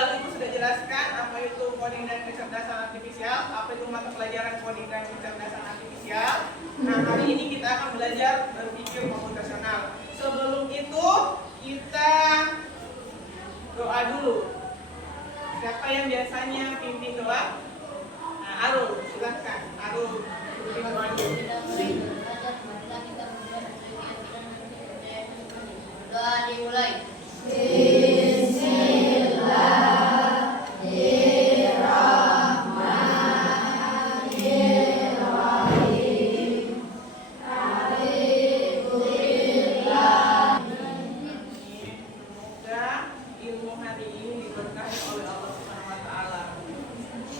lalu Ibu sudah jelaskan apa itu coding dan kecerdasan artifisial, apa itu mata pelajaran coding dan kecerdasan artifisial. Nah, hari ini kita akan belajar berpikir komputasional. Sebelum itu, kita doa dulu. Siapa yang biasanya pimpin doa? Nah, Arul, silakan. Arul, pimpin doa dulu. Doa dimulai.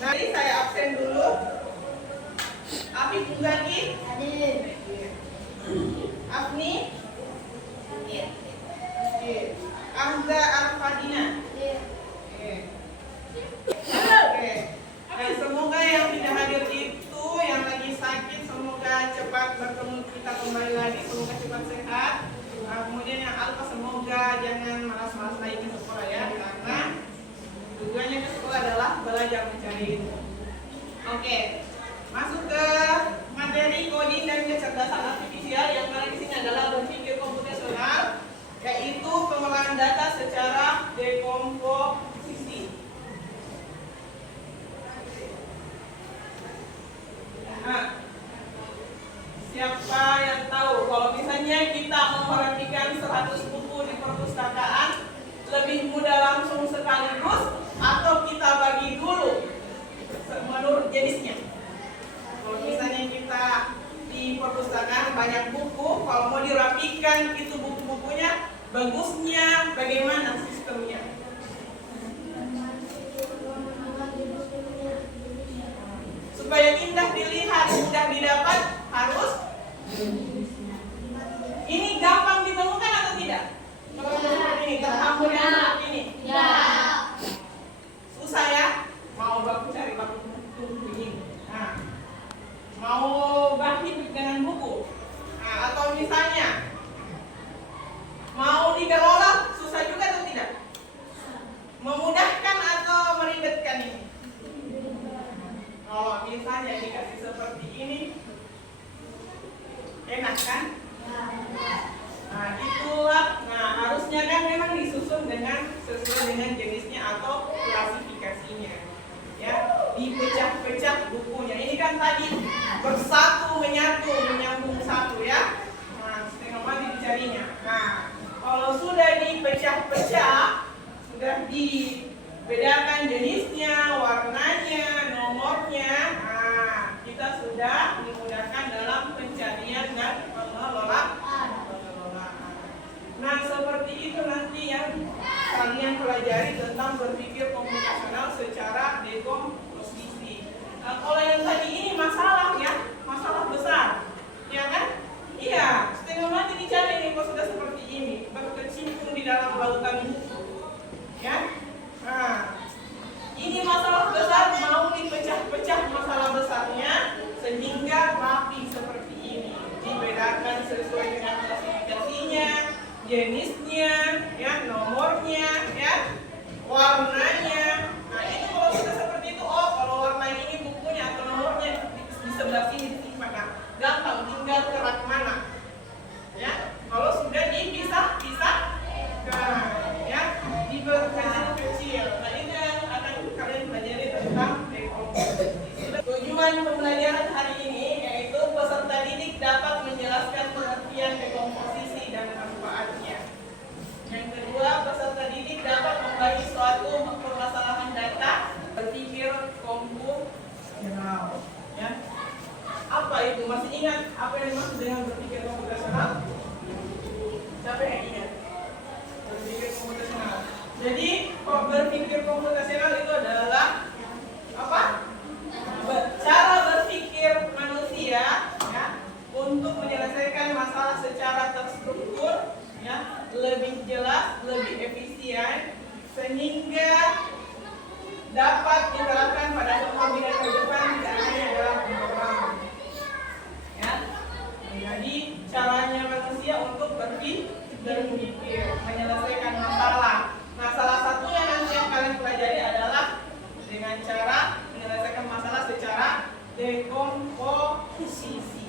Nanti saya absen dulu. Afif Muzaki, Afni, Amza Al-Fadina. Dan semoga yang tidak hadir itu, yang lagi sakit, semoga cepat bertemu kita kembali lagi, semoga cepat sehat. Kemudian yang alfa semoga jangan malas-malas lagi ke sekolah ya, karena tujuannya ke sekolah adalah belajar mencari ilmu. Oke, masuk ke materi coding dan kecerdasan artifisial. Yang mana di sini adalah berpikir komputasional, yaitu pengolahan data secara dekomposisi. Nah, siapa yang tahu kalau misalnya kita memperhatikan 100 buku di perpustakaan, lebih mudah langsung sekaligus atau kita bagi dulu menurut jenisnya? Kalau misalnya kita di perpustakaan banyak buku, kalau mau dirapikan itu buku-bukunya, bagusnya bagaimana sistemnya? Supaya indah dilihat, mudah didapat, harus ini gampang ditemukan atau tidak? Kalau ini gampang mudah ini. Ya. Susah ya? Mau baku cari baku ini. Nah, mau bahin dengan buku. Nah, atau misalnya mau dikelola, susah juga atau tidak? Memudahkan atau meribetkan ini? Kalau misalnya dikasih seperti ini, enak kan? Nah, itulah. Nah, harusnya kan memang disusun dengan sesuai dengan jenisnya atau klasifikasinya. Ya, dipecah-pecah bukunya. Ini kan tadi bersatu, menyatu, menyambung satu ya. Nah, setengah mati dicarinya. Nah, kalau sudah dipecah-pecah, sudah dibedakan jenisnya, warnanya, nomornya, nah, kita sudah dimudahkan dalam pencarian dan pengelolaan. Nah, seperti itu nanti yang kalian pelajari tentang berpikir komputasional secara dekomposisi. Nah, kalau yang tadi ini masalah ya, masalah besar, ya kan? Iya, setengah mati dicari ini kok sudah seperti ini, berkecimpung di dalam lautan buku, ya. Nah, ini masalah besar, mau dipecah-pecah masalah besarnya sehingga rapi seperti ini, dibedakan sesuai dengan klasifikasinya, jenisnya, ya, nomornya, ya, warnanya. Nah, itu kalau sudah seperti itu, oh, kalau warna ini bukunya atau nomornya di sebelah sini disimpan. Nah, gampang, tinggal kerak mana, ya. Kalau sudah dipisah-pisah, ya, diberkecil-kecil. Nah, ini yang akan kalian pelajari tentang dekomposisi. Tujuan pembelajaran hari ini yaitu peserta didik dapat menjelaskan pengertian dekomposisi dan manfaatnya. Yang kedua, peserta didik dapat membagi suatu permasalahan data, berpikir komputasional. Ya. Apa itu? Masih ingat apa yang dimaksud dengan berpikir komputasional? Siapa yang ingat? Berpikir komputasional. Jadi, berpikir komputasional itu adalah apa? Cara berpikir manusia, ya, untuk menyelesaikan masalah secara terstruktur, ya, lebih jelas, lebih efisien, sehingga dapat diterapkan pada semua bidang kehidupan, tidak hanya dalam pemrograman. Ya, jadi caranya manusia untuk berpikir, menyelesaikan masalah. Nah, salah satunya nanti yang kalian pelajari dekomposisi.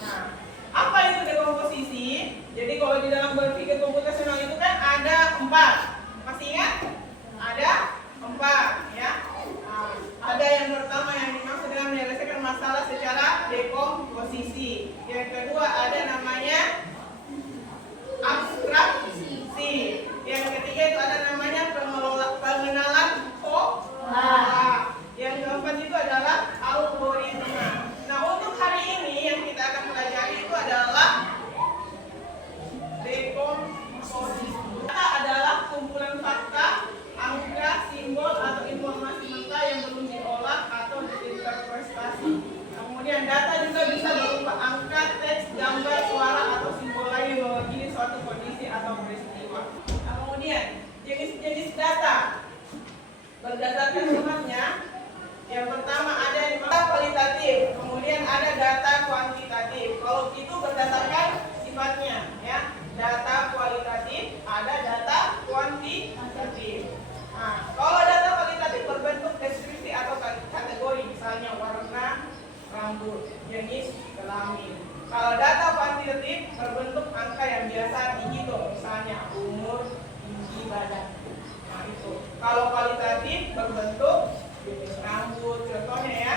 Nah, apa itu dekomposisi? Jadi kalau di dalam berpikir komputasional itu kan ada 4. Masih ingat? Ada 4 ya. Nah, ada yang pertama yang dimaksud dengan menyelesaikan masalah secara dekomposisi. Yang kedua ada namanya abstraksi. Yang ketiga itu ada namanya pengenalan pola. Yang keempat itu adalah algoritma. Nah, untuk hari ini yang kita akan pelajari itu adalah dekomposisi. Data adalah kumpulan fakta, angka, simbol atau informasi mentah yang belum diolah atau diinterpretasi. Kemudian data juga bisa berupa angka, teks, gambar, suara atau simbol lain yang mewakili suatu kondisi atau peristiwa. Kemudian jenis-jenis data berdasarkan sumbernya. Yang pertama ada data kualitatif, kemudian ada data kuantitatif. Kalau itu berdasarkan sifatnya ya. Data kualitatif, ada data kuantitatif. Nah, kalau data kualitatif berbentuk deskripsi atau kategori, misalnya warna, rambut, jenis kelamin. Kalau data kuantitatif berbentuk angka yang biasa dihitung, misalnya umur, tinggi badan. Nah, itu. Kalau kualitatif berbentuk jenis rambut, contohnya ya.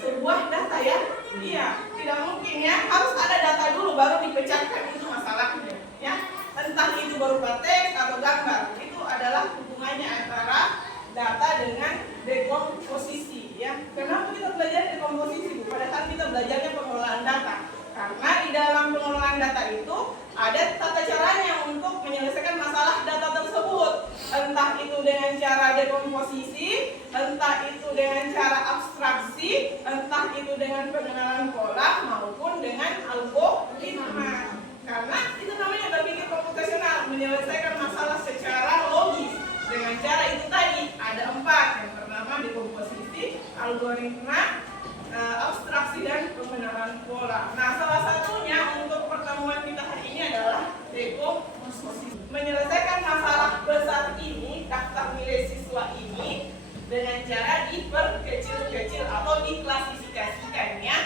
Sebuah data ya. Iya, tidak mungkin ya. Harus ada data dulu baru dipecahkan itu masalahnya. Ya, entah itu berupa teks atau gambar. Itu adalah hubungannya antara data dengan dekomposisi. Ya, kenapa kita belajar dekomposisi? Padahal kita belajarnya pengelolaan data. Karena di dalam pengelolaan data itu ada tata caranya untuk menyelesaikan masalah data tersebut. Entah itu dengan cara dekomposisi, entah itu dengan cara abstraksi, entah itu dengan pengenalan pola maupun dengan algoritma. Karena itu namanya berpikir komputasional, menyelesaikan masalah secara logis. Dengan cara itu tadi ada 4. Yang pertama dekomposisi, algoritma, abstraksi dan pengenalan pola. Nah, salah satunya untuk pertemuan kita hari ini adalah dekomposisi. Menyelesaikan masalah besar ini, daftar nilai siswa ini dengan cara diperkecil-kecil atau diklasifikasikannya.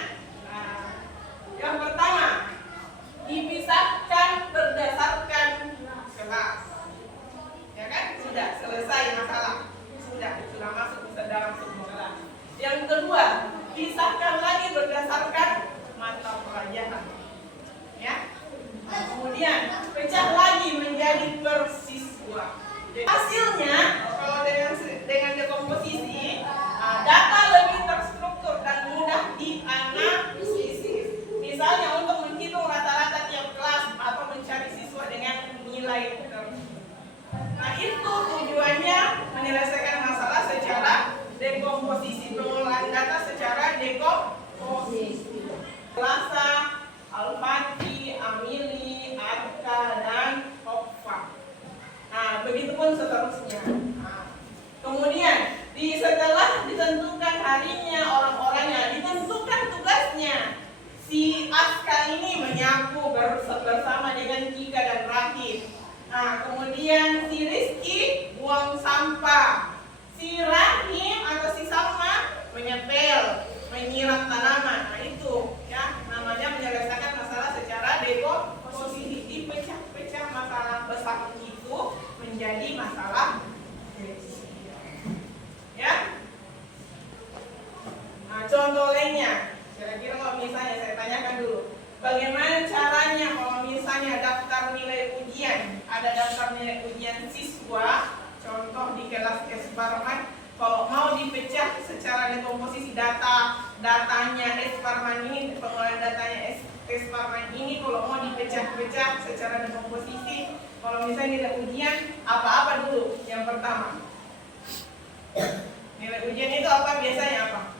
Nah, yang pertama dipisahkan berdasarkan kelas. Ya kan? Sudah selesai masalah. Sudah masuk dalam sebuah kelas. Yang kedua, pisahkan lagi berdasarkan mata pelajaran. Ya. Kemudian pecah lagi menjadi per siswa. Hasilnya kalau dengan dekomposisi, data lebih terstruktur dan mudah dianalisis. Misalnya untuk menghitung rata-rata tiap kelas atau mencari siswa dengan nilai tertentu. Nah, itu tujuannya menyelesaikan masalah secara dekomposisi, pengelolaan data secara dekomposisi. Lasa, Al-Fatih, Amili, Adka, dan Hoffa. Nah, begitupun seterusnya. Nah, kemudian setelah ditentukan harinya, orang-orangnya, ditentukan tugasnya. Si Aska ini menyapu bersama dengan Kika dan Rahim. Nah, kemudian si Rizky buang sampah. Si Rahim atau si Salma menyepel, menyiram tanaman. Nah, itu ya namanya menyelesaikan masalah secara dekomposisi. Dipecah-pecah masalah besar itu menjadi masalah kecil. Ya. Nah, contoh lainnya. Kira-kira kalau misalnya saya tanyakan dulu, bagaimana caranya kalau misalnya daftar nilai ujian, ada daftar nilai ujian siswa, contoh di kelas Esparman, kalau mau dipecah secara dekomposisi datanya Esparman ini, pengelolaan datanya Esparman ini, kalau mau dipecah-pecah secara dekomposisi, kalau misalnya nilai ujian, apa-apa dulu yang pertama? Nilai ujian itu apa biasanya apa?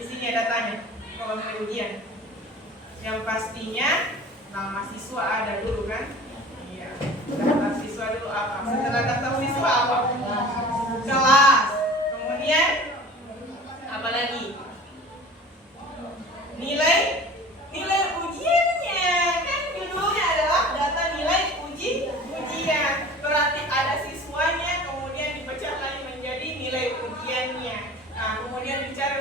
Isinya datanya kalau nilai ujian yang pastinya nama siswa ada dulu kan? Iya. Daftar siswa dulu apa? Setelah daftar siswa apa? Kelas. Kemudian apa lagi? Nilai ujiannya kan judulnya adalah data nilai ujian. Berarti ada siswanya, kemudian dipecah lagi menjadi nilai ujiannya. Nah, kemudian bicara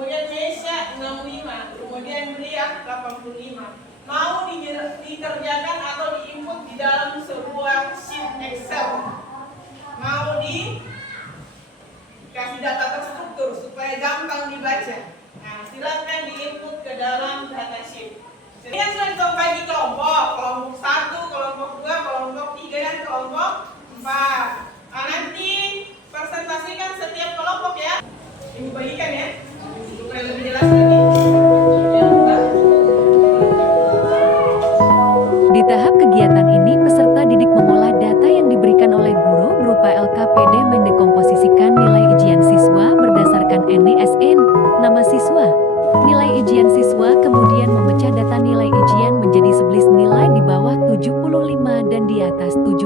kemudian Mesya 65, kemudian Riak 85. Mau dikerjakan atau diinput di dalam sebuah sheet Excel. Mau dikasih data terstruktur supaya gampang dibaca. Nah, silakan diinput ke dalam data sheet. Jadi yang sudah dibagi kelompok 1, kelompok 2, kelompok 3, dan kelompok 4. Nah, nanti presentasikan setiap kelompok ya. Ibu bagikan ya, supaya lebih jelas lagi. Di tahap kegiatan ini, peserta didik mengolah data yang diberikan oleh guru berupa LKPD mendekomposisikan nilai ujian siswa berdasarkan NISN, nama siswa. Nilai ujian siswa kemudian memecah data nilai ujian menjadi 11 nilai di bawah 75 dan di atas 75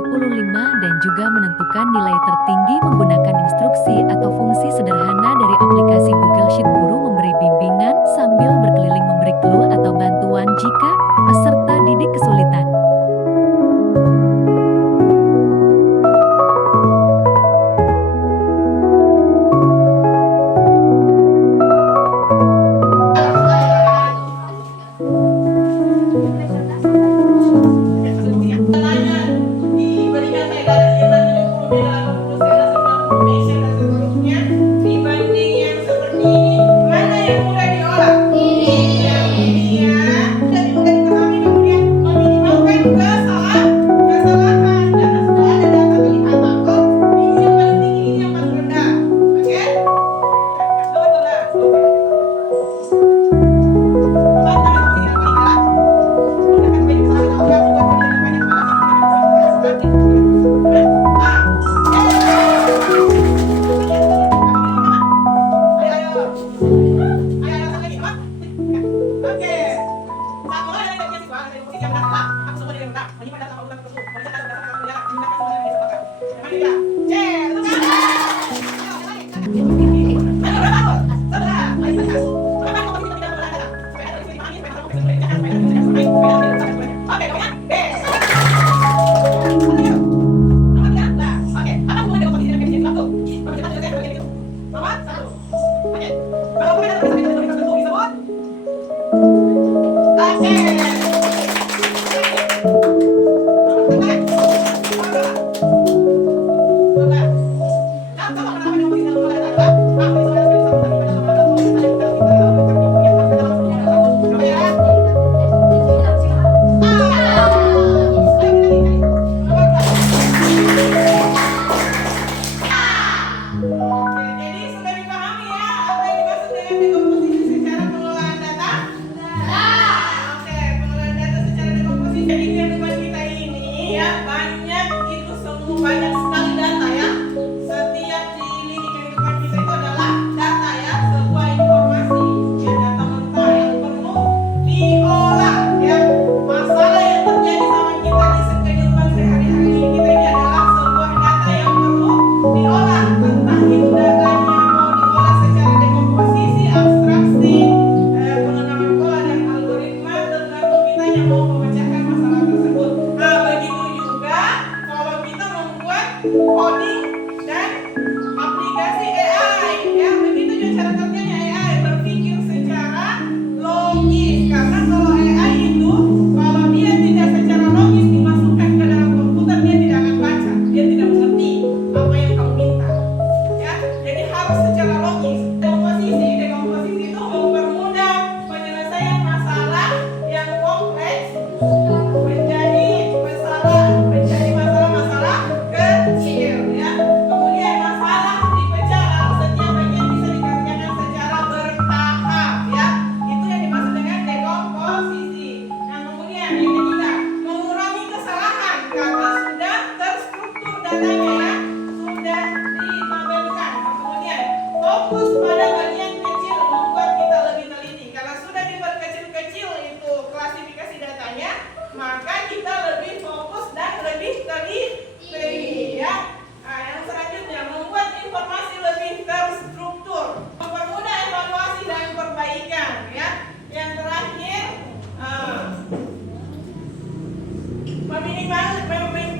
dan juga menentukan nilai tertinggi menggunakan instruksi atau fungsi sederhana dari aplikasi Google Sheet. Guru memberi bimbingan sambil berkeliling memberi clue atau bantuan jika peserta didik kesulitan.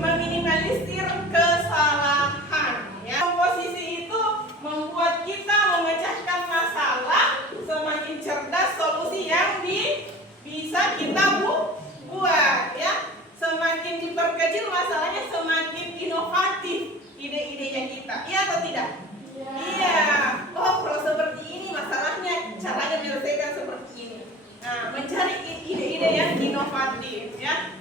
Meminimalisir kesalahan. bisa kita buat ya. Semakin diperkecil masalahnya, semakin inovatif ide-idenya kita. Iya atau tidak? Iya. Oh, kalau seperti ini masalahnya, caranya menyelesaikan seperti ini. Nah, mencari ide-ide yang inovatif ya.